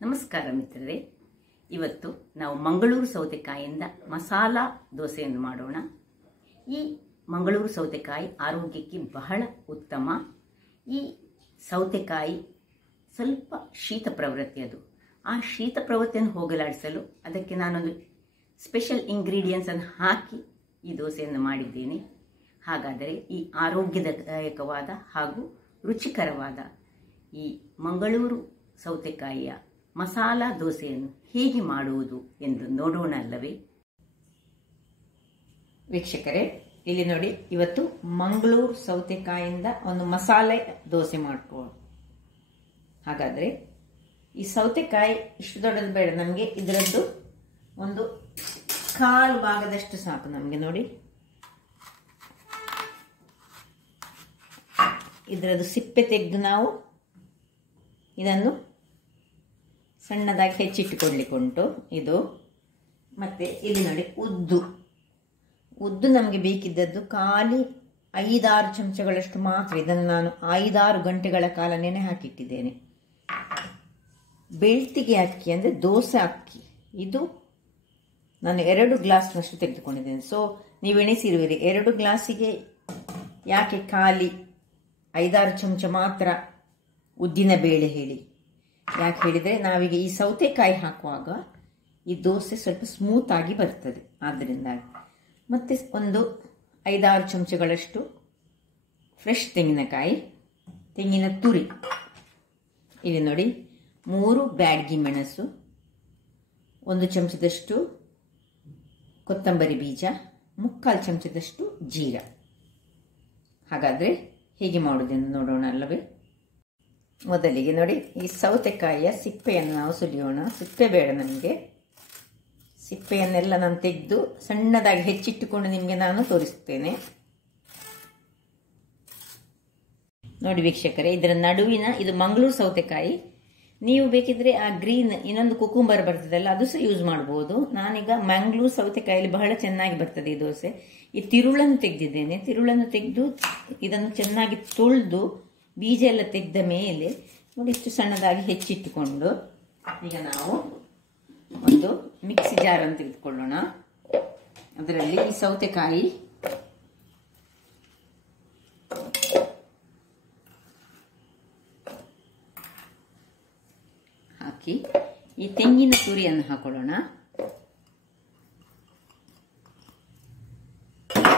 ನಮಸ್ಕಾರ ಮಿತ್ರರೇ, ಇವತ್ತು ನಾವು ಮಂಗಳೂರು ಸೌತೆಕಾಯಿಯಿಂದ ಮಸಾಲಾ ದೋಸೆಯನ್ನು ಮಾಡೋಣ. ಈ ಮಂಗಳೂರು ಸೌತೆಕಾಯಿ ಆರೋಗ್ಯಕ್ಕೆ ಬಹಳ ಉತ್ತಮ. ಈ ಸೌತೆಕಾಯಿ ಸ್ವಲ್ಪ ಶೀತ ಪ್ರವೃತ್ತಿಯದು. ಆ ಶೀತ ಪ್ರವೃತ್ತಿಯನ್ನು ಹೋಗಲಾಡಿಸಲು ಅದಕ್ಕೆ ನಾನೊಂದು ಸ್ಪೆಷಲ್ ಇಂಗ್ರೀಡಿಯೆಂಟ್ಸ್ ಅನ್ನು ಹಾಕಿ ಈ ದೋಸೆಯನ್ನು ಮಾಡಿದ್ದೇನೆ. ಹಾಗಾದರೆ ಈ ಆರೋಗ್ಯದಾಯಕವಾದ ಹಾಗೂ ರುಚಿಕರವಾದ ಈ ಮಂಗಳೂರು ಸೌತೆಕಾಯಿಯ ಮಸಾಲಾ ದೋಸೆಯನ್ನು ಹೇಗೆ ಮಾಡುವುದು ಎಂದು ನೋಡೋಣ ಅಲ್ಲವೇ? ವೀಕ್ಷಕರೇ, ಇಲ್ಲಿ ನೋಡಿ, ಇವತ್ತು ಮಂಗಳೂರು ಸೌತೆಕಾಯಿಯಿಂದ ಒಂದು ಮಸಾಲೆ ದೋಸೆ ಮಾಡ್ಕೊಳ್ಳೋಣ. ಹಾಗಾದ್ರೆ ಈ ಸೌತೆಕಾಯಿ ಇಷ್ಟು ದೊಡ್ಡದು ಬೇಡ ನಮಗೆ, ಇದರದ್ದು ಒಂದು ಕಾಲು ಭಾಗದಷ್ಟು ಸಾಕು ನಮಗೆ. ನೋಡಿ, ಇದರದ್ದು ಸಿಪ್ಪೆ ತೆಗೆದು ನಾವು ಇದನ್ನು ಸಣ್ಣದಾಗಿ ಹೆಚ್ಚಿಟ್ಟುಕೊಡ್ಲಿಕ್ಕೆ ಉಂಟು. ಇದು ಮತ್ತೆ ಇಲ್ಲಿ ನೋಡಿ, ಉದ್ದು ನಮಗೆ ಬೇಕಿದ್ದದ್ದು ಖಾಲಿ 5-6 ಚಮಚಗಳಷ್ಟು ಮಾತ್ರ. ಇದನ್ನು ನಾನು 5-6 ಗಂಟೆಗಳ ಕಾಲ ನೆನೆ ಹಾಕಿಟ್ಟಿದ್ದೇನೆ. ಬೆಳ್ತಿಗೆ ಅಕ್ಕಿ ಅಂದರೆ ದೋಸೆ ಅಕ್ಕಿ, ಇದು ನಾನು 2 ಗ್ಲಾಸ್ನಷ್ಟು ತೆಗೆದುಕೊಂಡಿದ್ದೇನೆ. ಸೊ ನೀವು ಎಣಿಸಿರುವಿರಿ 2 ಗ್ಲಾಸಿಗೆ ಯಾಕೆ ಖಾಲಿ 5-6 ಚಮಚ ಮಾತ್ರ ಉದ್ದಿನ ಬೇಳೆ ಹೇಳಿ. ಯಾಕೆ ಹೇಳಿದರೆ ನಾವೀಗ ಈ ಸೌತೆಕಾಯಿ ಹಾಕುವಾಗ ಈ ದೋಸೆ ಸ್ವಲ್ಪ ಸ್ಮೂತ್ ಆಗಿ ಬರ್ತದೆ, ಆದ್ದರಿಂದಾಗಿ. ಮತ್ತೆ ಒಂದು 5-6 ಚಮಚಗಳಷ್ಟು ಫ್ರೆಶ್ ತೆಂಗಿನ ತುರಿ. ಇಲ್ಲಿ ನೋಡಿ, 3 ಬ್ಯಾಡಗಿ ಮೆಣಸು, 1 ಚಮಚದಷ್ಟು ಕೊತ್ತಂಬರಿ ಬೀಜ, 3/4 ಚಮಚದಷ್ಟು ಜೀರಾ. ಹಾಗಾದರೆ ಹೇಗೆ ಮಾಡುವುದೆಂದು ನೋಡೋಣ ಅಲ್ಲವೇ? ಮೊದಲಿಗೆ ನೋಡಿ, ಈ ಸೌತೆಕಾಯಿಯ ಸಿಪ್ಪೆಯನ್ನು ನಾವು ಸುಲಿಯೋಣ. ಸಿಪ್ಪೆ ಬೇಡ ನಮಗೆ. ಸಿಪ್ಪೆಯನ್ನೆಲ್ಲ ನಾನು ತೆಗೆದು ಸಣ್ಣದಾಗಿ ಹೆಚ್ಚಿಟ್ಟುಕೊಂಡು ನಿಮಗೆ ನಾನು ತೋರಿಸ್ತೇನೆ. ನೋಡಿ ವೀಕ್ಷಕರೇ, ಇದರ ನಡುವಿನ ಇದು ಮಂಗಳೂರು ಸೌತೆಕಾಯಿ. ನೀವು ಬೇಕಿದ್ರೆ ಆ ಗ್ರೀನ್ ಇನ್ನೊಂದು ಕುಕುಂಬರ್ ಬರ್ತದಲ್ಲ, ಅದು ಸಹ ಯೂಸ್ ಮಾಡಬಹುದು. ನಾನೀಗ ಮಂಗಳೂರು ಸೌತೆಕಾಯಲ್ಲಿ ಬಹಳ ಚೆನ್ನಾಗಿ ಬರ್ತದೆ ಈ ದೋಸೆ. ಈ ತಿರುಳನ್ನು ತೆಗೆದಿದ್ದೇನೆ. ತಿರುಳನ್ನು ತೆಗೆದು ಇದನ್ನು ಚೆನ್ನಾಗಿ ತೊಳೆದು ಬೀಜ ಎಲ್ಲ ತೆಗೆದ ಮೇಲೆ ನೋಡಿ, ಇಷ್ಟು ಸಣ್ಣದಾಗಿ ಹೆಚ್ಚಿಟ್ಟುಕೊಂಡು ಈಗ ನಾವು ಒಂದು ಮಿಕ್ಸಿ ಜಾರನ್ನು ತೆಗೆದುಕೊಳ್ಳೋಣ. ಅದರಲ್ಲಿ ಈ ಸೌತೆಕಾಯಿ ಹಾಕಿ ಈ ತೆಂಗಿನ ತುರಿಯನ್ನು ಹಾಕೊಳ್ಳೋಣ.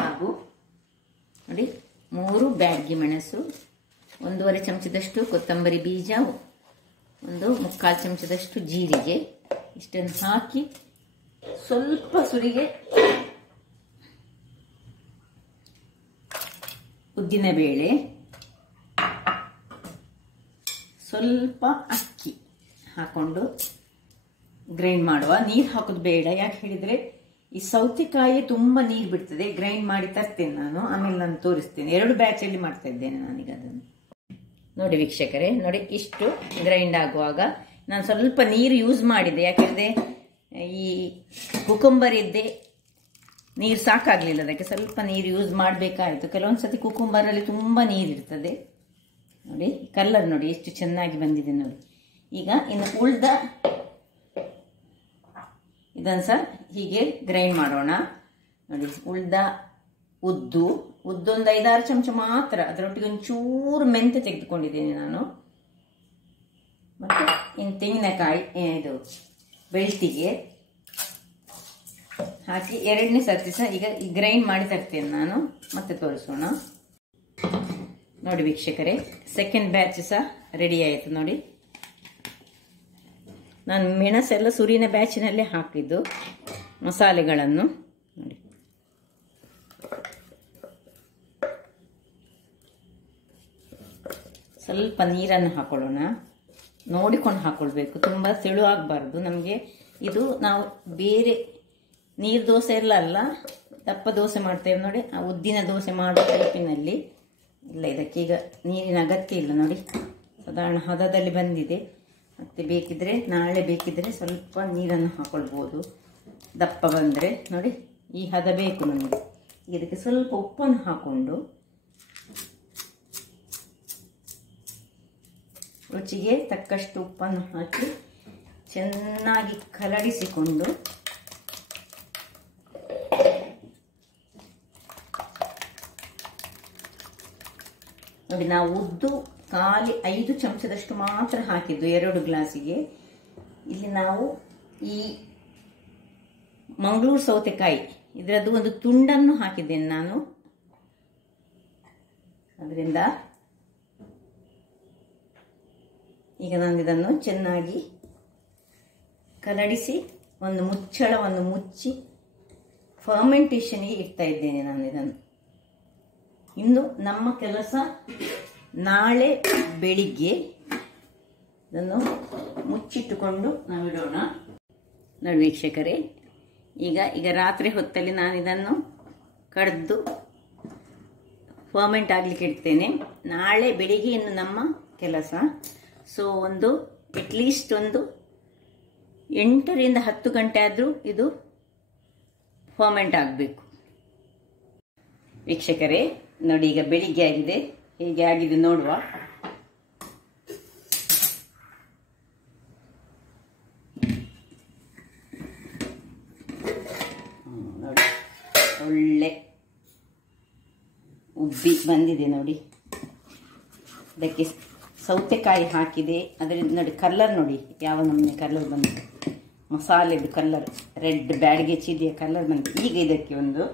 ಹಾಗೂ ನೋಡಿ, 3 ಬ್ಯಾಡಗಿ ಮೆಣಸು, 1/2 ಚಮಚದಷ್ಟು ಕೊತ್ತಂಬರಿ ಬೀಜ, 1/4 ಚಮಚದಷ್ಟು ಜೀರಿಗೆ, ಇಷ್ಟನ್ನು ಹಾಕಿ ಸ್ವಲ್ಪ ಸುರಿಗೆ ಉದ್ದಿನ ಬೇಳೆ, ಸ್ವಲ್ಪ ಅಕ್ಕಿ ಹಾಕೊಂಡು ಗ್ರೈಂಡ್ ಮಾಡುವ. ನೀರು ಹಾಕೋದು ಬೇಡ. ಯಾಕೆ ಹೇಳಿದ್ರೆ ಈ ಸೌತೆಕಾಯಿ ತುಂಬಾ ನೀರು ಬಿಡ್ತದೆ. ಗ್ರೈಂಡ್ ಮಾಡಿ ತರ್ತೇನೆ ನಾನು, ಆಮೇಲೆ ನಾನು ತೋರಿಸ್ತೇನೆ. 2 ಬ್ಯಾಚ್ ಅಲ್ಲಿ ಮಾಡ್ತಾ ಇದ್ದೇನೆ ನಾನೀಗ ಅದನ್ನು. ನೋಡಿ ವೀಕ್ಷಕರೇ, ನೋಡಿ ಇಷ್ಟು ಗ್ರೈಂಡ್ ಆಗುವಾಗ ನಾನು ಸ್ವಲ್ಪ ನೀರು ಯೂಸ್ ಮಾಡಿದೆ. ಯಾಕೆಂದ್ರೆ ಈ ಕುಕುಂಬರ್ ಇದ್ದೆ ನೀರು ಸಾಕಾಗ್ಲಿಲ್ಲ, ಅದಕ್ಕೆ ಸ್ವಲ್ಪ ನೀರು ಯೂಸ್ ಮಾಡಬೇಕಾಯಿತು. ಕೆಲವೊಂದ್ಸತಿ ಕುಕುಂಬರ್ ಅಲ್ಲಿ ತುಂಬಾ ನೀರು ಇರ್ತದೆ. ನೋಡಿ, ಕಲರ್ ನೋಡಿ ಎಷ್ಟು ಚೆನ್ನಾಗಿ ಬಂದಿದೆ ನೋಡಿ. ಈಗ ಇನ್ನು ಉಳ್ದ ಇದನ್ನು ಸಹ ಹೀಗೆ ಗ್ರೈಂಡ್ ಮಾಡೋಣ. ನೋಡಿ, ಉಳ್ದ ಉದ್ದೊಂದು 5-6 ಚಮಚ ಮಾತ್ರ. ಅದರೊಟ್ಟಿಗೆ ಒಂಚೂರು ಮೆಂತೆ ತೆಗೆದುಕೊಂಡಿದ್ದೇನೆ ನಾನು. ಮತ್ತೆ ಇನ್ನು ತೆಂಗಿನಕಾಯಿ, ಇದು ಬೆಳ್ತಿಗೆ ಹಾಕಿ 2ನೇ ಸರ್ತಿ ಸಹ ಈಗ ಗ್ರೈಂಡ್ ಮಾಡಿ ತರ್ತೇನೆ ನಾನು. ಮತ್ತೆ ತೋರಿಸೋಣ. ನೋಡಿ ವೀಕ್ಷಕರೇ, ಸೆಕೆಂಡ್ ಬ್ಯಾಚ್ ಸಹ ರೆಡಿ ಆಯಿತು. ನೋಡಿ, ನಾನು ಮೆಣಸೆಲ್ಲ ಸುರಿನ ಬ್ಯಾಚಿನಲ್ಲೇ ಹಾಕಿದ್ದು ಮಸಾಲೆಗಳನ್ನು. ನೋಡಿ, ಸ್ವಲ್ಪ ನೀರನ್ನು ಹಾಕೊಳ್ಳೋಣ. ನೋಡಿಕೊಂಡು ಹಾಕೊಳ್ಬೇಕು, ತುಂಬ ತೆಳು ಆಗಬಾರ್ದು ನಮಗೆ. ಇದು ನಾವು ಬೇರೆ ನೀರು ದೋಸೆ ಎಲ್ಲ ಅಲ್ಲ, ದಪ್ಪ ದೋಸೆ ಮಾಡ್ತೇವೆ ನೋಡಿ, ಆ ಉದ್ದಿನ ದೋಸೆ ಮಾಡೋ ಟೈಪಿನಲ್ಲಿ ಇಲ್ಲ. ಇದಕ್ಕೆ ಈಗ ನೀರಿನ ಅಗತ್ಯ ಇಲ್ಲ. ನೋಡಿ, ಸಾಧಾರಣ ಹದದಲ್ಲಿ ಬಂದಿದೆ. ಮತ್ತೆ ಬೇಕಿದ್ರೆ ನಾಳೆ ಬೇಕಿದ್ರೆ ಸ್ವಲ್ಪ ನೀರನ್ನು ಹಾಕೊಳ್ಬೋದು, ದಪ್ಪ ಬಂದರೆ. ನೋಡಿ, ಈ ಹದ ಬೇಕು ನಮಗೆ. ಇದಕ್ಕೆ ಸ್ವಲ್ಪ ಉಪ್ಪನ್ನು ಹಾಕೊಂಡು ರುಚಿಗೆ ತಕ್ಕಷ್ಟು ಉಪ್ಪನ್ನು ಹಾಕಿ ಚೆನ್ನಾಗಿ ಕಲಡಿಸಿಕೊಂಡು ನೋಡಿ, ನಾವು ಉದ್ದು ಖಾಲಿ 5 ಚಮಚದಷ್ಟು ಮಾತ್ರ ಹಾಕಿದ್ದು 2 ಗ್ಲಾಸಿಗೆ. ಇಲ್ಲಿ ನಾವು ಈ ಮಂಗಳೂರು ಸೌತೆಕಾಯಿ ಇದರದ್ದು ಒಂದು ತುಂಡನ್ನು ಹಾಕಿದ್ದೇನೆ ನಾನು. ಅದರಿಂದ ಈಗ ನಾನು ಇದನ್ನು ಚೆನ್ನಾಗಿ ಕಲಡಿಸಿ ಒಂದು ಮುಚ್ಚಳವನ್ನು ಮುಚ್ಚಿ ಫರ್ಮೆಂಟೇಷನ್ಗೆ ಇಡ್ತಾ ಇದ್ದೇನೆ ನಾನು ಇದನ್ನು. ಇನ್ನು ನಮ್ಮ ಕೆಲಸ ನಾಳೆ ಬೆಳಿಗ್ಗೆ ಇದನ್ನು ಮುಚ್ಚಿಟ್ಟುಕೊಂಡು ನಾವಿಡೋಣ. ನೋಡಿ ವೀಕ್ಷಕರೇ, ಈಗ ರಾತ್ರಿ ಹೊತ್ತಲ್ಲಿ ನಾನು ಇದನ್ನು ಕಡ್ದು ಫರ್ಮೆಂಟ್ ಆಗಲಿಕ್ಕೆ ಇಡ್ತೇನೆ. ನಾಳೆ ಬೆಳಿಗ್ಗೆ ಇನ್ನು ನಮ್ಮ ಕೆಲಸ. ಸೊ ಅಟ್ಲೀಸ್ಟ್ ಒಂದು 8 ರಿಂದ 10 ಗಂಟೆ ಆದರೂ ಇದು ಫರ್ಮೆಂಟ್ ಆಗಬೇಕು. ವೀಕ್ಷಕರೇ ನೋಡಿ, ಈಗ ಬೆಳಿಗ್ಗೆ ಆಗಿದೆ. ಹೇಗೆ ಆಗಿದೆ ನೋಡುವ. ನೋಡಿ, ಒಳ್ಳೆ ಉಬ್ಬಿ ಬಂದಿದೆ ನೋಡಿ. ಅದಕ್ಕೆ ಸೌತೆಕಾಯಿ ಹಾಕಿದೆ. ಅದರಿಂದ ನೋಡಿ ಕಲರ್ ನೋಡಿ ಯಾವ ನಮೂನೆ ಕಲರ್ ಬಂದಿದೆ. ಮಸಾಲೆದು ಕಲರ್, ರೆಡ್ ಬ್ಯಾಡಿಗೆ ಚಿಲ್ಲಿಯ ಕಲರ್ ಬಂದಿದೆ. ಈಗ ಇದಕ್ಕೆ ಒಂದು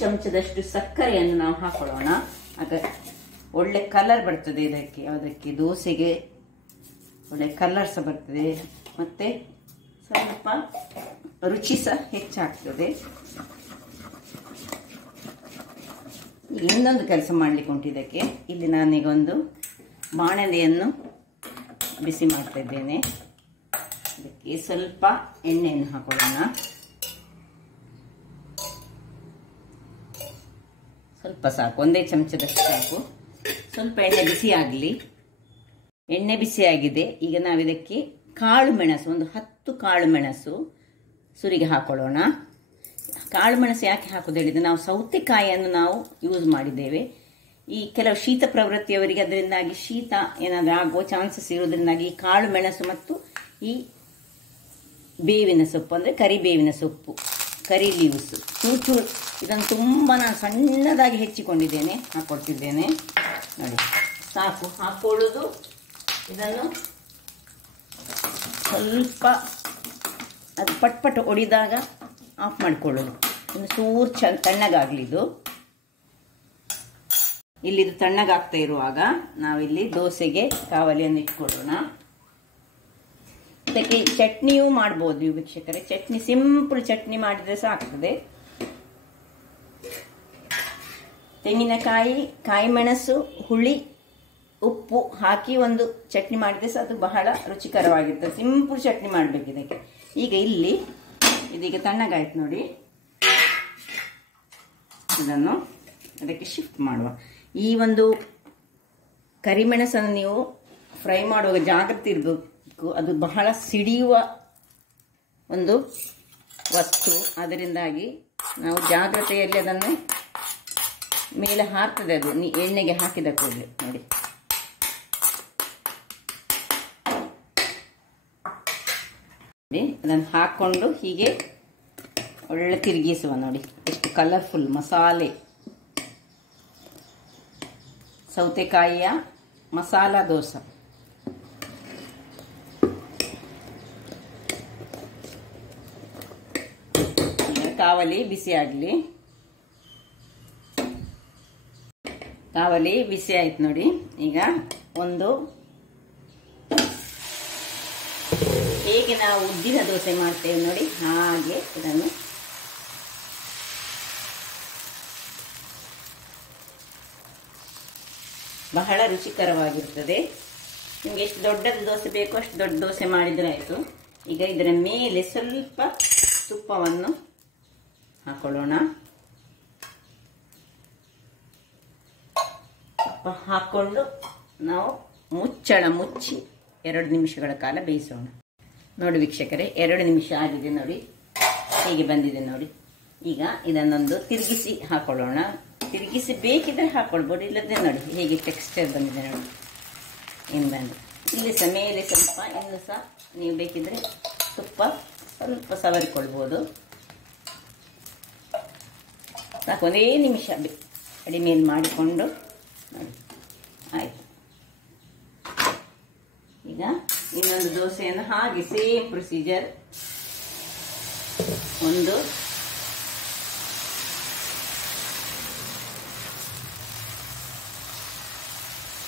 ಚಮಚದಷ್ಟು ಸಕ್ಕರೆಯನ್ನು ನಾವು ಹಾಕೊಳ್ಳೋಣ. ಆಗ ಒಳ್ಳೆ ಕಲರ್ ಬರ್ತದೆ ಇದಕ್ಕೆ. ಯಾವುದಕ್ಕೆ ದೋಸೆಗೆ ಒಳ್ಳೆ ಕಲರ್ ಸಹ ಬರ್ತದೆ, ಮತ್ತೆ ಸ್ವಲ್ಪ ರುಚಿ ಸಹ ಹೆಚ್ಚಾಗ್ತದೆ. ಈಗ ಇನ್ನೊಂದು ಕೆಲಸ ಮಾಡಲಿಕ್ಕೆ ಉಂಟು ಇದಕ್ಕೆ. ಇಲ್ಲಿ ನಾನೀಗ ಒಂದು ಬಾಣಲೆಯನ್ನು ಬಿಸಿ ಮಾಡ್ತಾ ಇದ್ದೇನೆ. ಇದಕ್ಕೆ ಸ್ವಲ್ಪ ಎಣ್ಣೆಯನ್ನು ಹಾಕೊಳ್ಳೋಣ. ಸ್ವಲ್ಪ ಸಾಕು, 1 ಚಮಚದಷ್ಟು ಸಾಕು. ಸ್ವಲ್ಪ ಎಣ್ಣೆ ಬಿಸಿ ಆಗಲಿ. ಎಣ್ಣೆ ಬಿಸಿ ಆಗಿದೆ. ಈಗ ನಾವಿದಕ್ಕೆ ಕಾಳು ಮೆಣಸು, ಒಂದು 10 ಕಾಳು ಮೆಣಸು ಸುರಿಗೆ ಹಾಕೊಳ್ಳೋಣ. ಕಾಳು ಮೆಣಸು ಯಾಕೆ ಹಾಕೋದು ಹೇಳಿದ್ರೆ, ನಾವು ಸೌತೆಕಾಯಿಯನ್ನು ನಾವು ಯೂಸ್ ಮಾಡಿದ್ದೇವೆ. ಈ ಕೆಲವು ಶೀತ ಪ್ರವೃತ್ತಿಯವರಿಗೆ ಅದರಿಂದಾಗಿ ಶೀತ ಏನಾದರೂ ಆಗುವ ಚಾನ್ಸಸ್ ಇರೋದ್ರಿಂದಾಗಿ ಈ ಕಾಳು ಮೆಣಸು ಮತ್ತು ಈ ಬೇವಿನ ಸೊಪ್ಪು, ಅಂದರೆ ಕರಿಬೇವಿನ ಸೊಪ್ಪು, ಕರಿ ಲೀವ್ಸ್, ಚೂಚೂರು, ಇದನ್ನು ತುಂಬ ನಾನು ಸಣ್ಣದಾಗಿ ಹೆಚ್ಚಿಕೊಂಡಿದ್ದೇನೆ, ಹಾಕೊಳ್ತಿದ್ದೇನೆ. ನೋಡಿ ಸಾಕು ಹಾಕೊಳ್ಳೋದು. ಇದನ್ನು ಸ್ವಲ್ಪ ಅದು ಪಟ್ ಒಡಿದಾಗ ಆಫ್ ಮಾಡಿಕೊಳ್ಳೋದು. ಇನ್ನು ಚೂರು ತಣ್ಣಗಾಗಲಿ ಇದು. ಇಲ್ಲಿದು ತಣ್ಣಗಾಗ್ತಾ ಇರುವಾಗ ನಾವಿಲ್ಲಿ ದೋಸೆಗೆ ಕಾವಲಿಯನ್ನು ಇಟ್ಕೊಳ್ಳೋಣ. ಇದಕ್ಕೆ ಚಟ್ನಿಯೂ ಮಾಡ್ಬೋದು ವೀಕ್ಷಕರೇ. ಚಟ್ನಿ ಸಿಂಪಲ್ ಚಟ್ನಿ ಮಾಡಿದ್ರೆ ಸಾಕ್ತದೆ. ತೆಂಗಿನಕಾಯಿ, ಕಾಯಿ ಮೆಣಸು, ಹುಳಿ, ಉಪ್ಪು ಹಾಕಿ ಒಂದು ಚಟ್ನಿ ಮಾಡಿದ್ರೆ ಸಹ ಅದು ಬಹಳ ರುಚಿಕರವಾಗಿರ್ತದೆ. ಸಿಂಪಲ್ ಚಟ್ನಿ ಮಾಡಬೇಕು ಇದಕ್ಕೆ. ಈಗ ಇದೀಗ ತಣ್ಣಗಾಯ್ತು ನೋಡಿ. ಇದನ್ನು ಅದಕ್ಕೆ ಶಿಫ್ಟ್ ಮಾಡುವ. ಈ ಒಂದು ಕರಿಮೆಣಸನ್ನು ನೀವು ಫ್ರೈ ಮಾಡುವಾಗ ಜಾಗ್ರತೆ ಇರಬೇಕು. ಅದು ಬಹಳ ಸಿಡಿಯುವ ಒಂದು ವಸ್ತು. ಅದರಿಂದಾಗಿ ನಾವು ಜಾಗ್ರತೆಯಲ್ಲಿ ಅದನ್ನು ಮೇಲೆ ಹಾರ್ತದೆ. ಅದು ಎಣ್ಣೆಗೆ ಹಾಕಿದ ಕೂಡಲೇ ನೋಡಿ. ಅದನ್ನು ಹಾಕೊಂಡು ಹೀಗೆ ಒಳ್ಳೆ ತಿರುಗಿಸುವ. ನೋಡಿ ಎಷ್ಟು ಕಲರ್ಫುಲ್ ಮಸಾಲೆ, ಸೌತೆಕಾಯಿಯ ಮಸಾಲ ದೋಸೆ. ಕಾವಲಿ ಬಿಸಿ ಆಗಲಿ. ಕಾವಲಿ ಬಿಸಿ ಆಯ್ತು ನೋಡಿ. ಈಗ ಹೇಗೆ ನಾವು ಉದ್ದಿನ ದೋಸೆ ಮಾಡ್ತೇವೆ ನೋಡಿ, ಹಾಗೆ ಇದನ್ನು ಬಹಳ ರುಚಿಕರವಾಗಿರ್ತದೆ. ನಿಮಗೆ ಎಷ್ಟು ದೊಡ್ಡದು ದೋಸೆ ಬೇಕೋ ಅಷ್ಟು ದೊಡ್ಡ ದೋಸೆ ಮಾಡಿದರೆ ಆಯಿತು. ಈಗ ಇದರ ಮೇಲೆ ಸ್ವಲ್ಪ ತುಪ್ಪವನ್ನು ಹಾಕೊಳ್ಳೋಣ. ತುಪ್ಪ ಹಾಕ್ಕೊಂಡು ನಾವು ಮುಚ್ಚಳ ಮುಚ್ಚಿ 2 ನಿಮಿಷಗಳ ಕಾಲ ಬೇಯಿಸೋಣ. ನೋಡಿ ವೀಕ್ಷಕರೇ, 2 ನಿಮಿಷ ಆಗಿದೆ ನೋಡಿ, ಹೇಗೆ ಬಂದಿದೆ ನೋಡಿ. ಈಗ ಇದನ್ನೊಂದು ತಿರುಗಿಸಿ ಹಾಕೊಳ್ಳೋಣ. ತಿರುಗಿಸಿ ಬೇಕಿದ್ರೆ ಹಾಕೊಳ್ಬೋದು, ಇಲ್ಲದೆ ನೋಡಿ ಹೇಗೆ ಟೆಕ್ಸ್ಚರ್ ಬಂದಿದೆ ನೋಡಿ, ಏನು ಬಂದು ಇಲ್ಲಿ ಸಹ ಮೇಲೆ ಸ್ವಲ್ಪ ಇನ್ನು ಸಹ ನೀವು ಬೇಕಿದ್ರೆ ತುಪ್ಪ ಸ್ವಲ್ಪ ಸವರಿಕೊಳ್ಬೋದು. ಸಾಕು, ಒಂದೇ ನಿಮಿಷ ಕಡಿಮೆಯಲ್ಲಿ ಮಾಡಿಕೊಂಡು ನೋಡಿ ಆಯಿತು. ಈಗ ಇನ್ನೊಂದು ದೋಸೆಯನ್ನು ಹಾಗೆ ಸೇಮ್ ಪ್ರೊಸೀಜರ್, ಒಂದು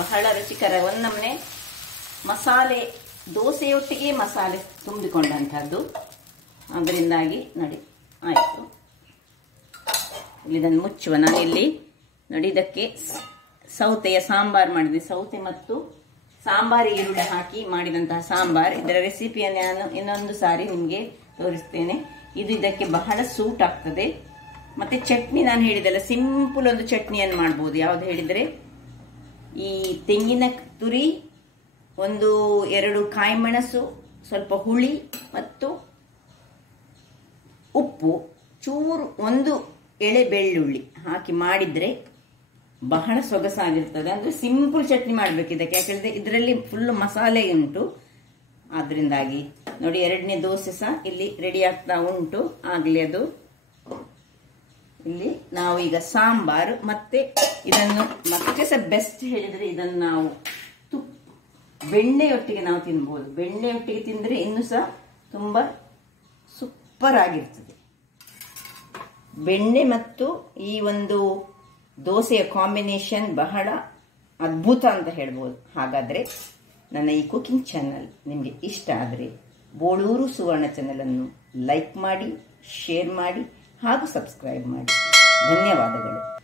ಬಹಳ ರುಚಿಕರ, ಒಂದೊಮ್ಮೆ ಮಸಾಲೆ ದೋಸೆಯೊಟ್ಟಿಗೆ ಮಸಾಲೆ ತುಂಬಿಕೊಂಡಂಥದ್ದು, ಅದರಿಂದಾಗಿ ನೋಡಿ ಆಯಿತು. ಇದನ್ನು ಮುಚ್ಚುವ. ನಾನಿಲ್ಲಿ ನೋಡಿ ಇದಕ್ಕೆ ಸೌತೆಯ ಸಾಂಬಾರು ಮಾಡಿದೆ. ಸೌತೆ ಮತ್ತು ಸಾಂಬಾರು ಈರುಳ್ಳಿ ಹಾಕಿ ಮಾಡಿದಂತಹ ಸಾಂಬಾರು. ಇದರ ರೆಸಿಪಿಯನ್ನು ನಾನು ಇನ್ನೊಂದು ಸಾರಿ ನಿಮಗೆ ತೋರಿಸ್ತೇನೆ. ಇದು ಇದಕ್ಕೆ ಬಹಳ ಸೂಟ್ ಆಗ್ತದೆ. ಮತ್ತೆ ಚಟ್ನಿ ನಾನು ಹೇಳಿದೆಲ್ಲ, ಸಿಂಪಲ್ ಒಂದು ಚಟ್ನಿಯನ್ನು ಮಾಡ್ಬೋದು. ಯಾವುದು ಹೇಳಿದರೆ ಈ ತೆಂಗಿನ ತುರಿ, 1-2 ಕಾಯಿ ಮೆಣಸು, ಸ್ವಲ್ಪ ಹುಳಿ ಮತ್ತು ಉಪ್ಪು, ಚೂರು 1 ಎಳೆ ಬೆಳ್ಳುಳ್ಳಿ ಹಾಕಿ ಮಾಡಿದ್ರೆ ಬಹಳ ಸೊಗಸಾಗಿರ್ತದೆ. ಅಂದ್ರೆ ಸಿಂಪಲ್ ಚಟ್ನಿ ಮಾಡ್ಬೇಕು ಇದಕ್ಕೆ, ಯಾಕಂದ್ರೆ ಇದರಲ್ಲಿ ಫುಲ್ ಮಸಾಲೆ ಉಂಟು. ಆದ್ರಿಂದಾಗಿ ನೋಡಿ, 2ನೇ ದೋಸೆ ಸಹ ಇಲ್ಲಿ ರೆಡಿ ಆಗ್ತಾ ಉಂಟು. ಆಗ್ಲಿ ಅದು ಇಲ್ಲಿ ನಾವು ಈಗ ಸಾಂಬಾರು ಮತ್ತೆ ಇದನ್ನು ಮತ್ತೆ ಸಹ ಬೆಸ್ಟ್ ಹೇಳಿದ್ರೆ ಇದನ್ನು ನಾವು ಬೆಣ್ಣೆಯೊಟ್ಟಿಗೆ ನಾವು ತಿನ್ಬಹುದು. ಬೆಣ್ಣೆಯೊಟ್ಟಿಗೆ ತಿಂದ್ರೆ ಇನ್ನೂ ಸಹ ತುಂಬಾ ಸೂಪರ್ ಆಗಿರ್ತದೆ. ಬೆಣ್ಣೆ ಮತ್ತು ಈ ಒಂದು ದೋಸೆಯ ಕಾಂಬಿನೇಷನ್ ಬಹಳ ಅದ್ಭುತ ಅಂತ ಹೇಳ್ಬೋದು. ಹಾಗಾದ್ರೆ ನನ್ನ ಈ ಕುಕಿಂಗ್ ಚಾನಲ್ ನಿಮಗೆ ಇಷ್ಟ ಆದರೆ ಬೋಳೂರು ಸುವರ್ಣ ಚಾನಲ್ ಅನ್ನು ಲೈಕ್ ಮಾಡಿ, ಶೇರ್ ಮಾಡಿ ಹಾಗೂ ಸಬ್ಸ್ಕ್ರೈಬ್ ಮಾಡಿ. ಧನ್ಯವಾದಗಳು.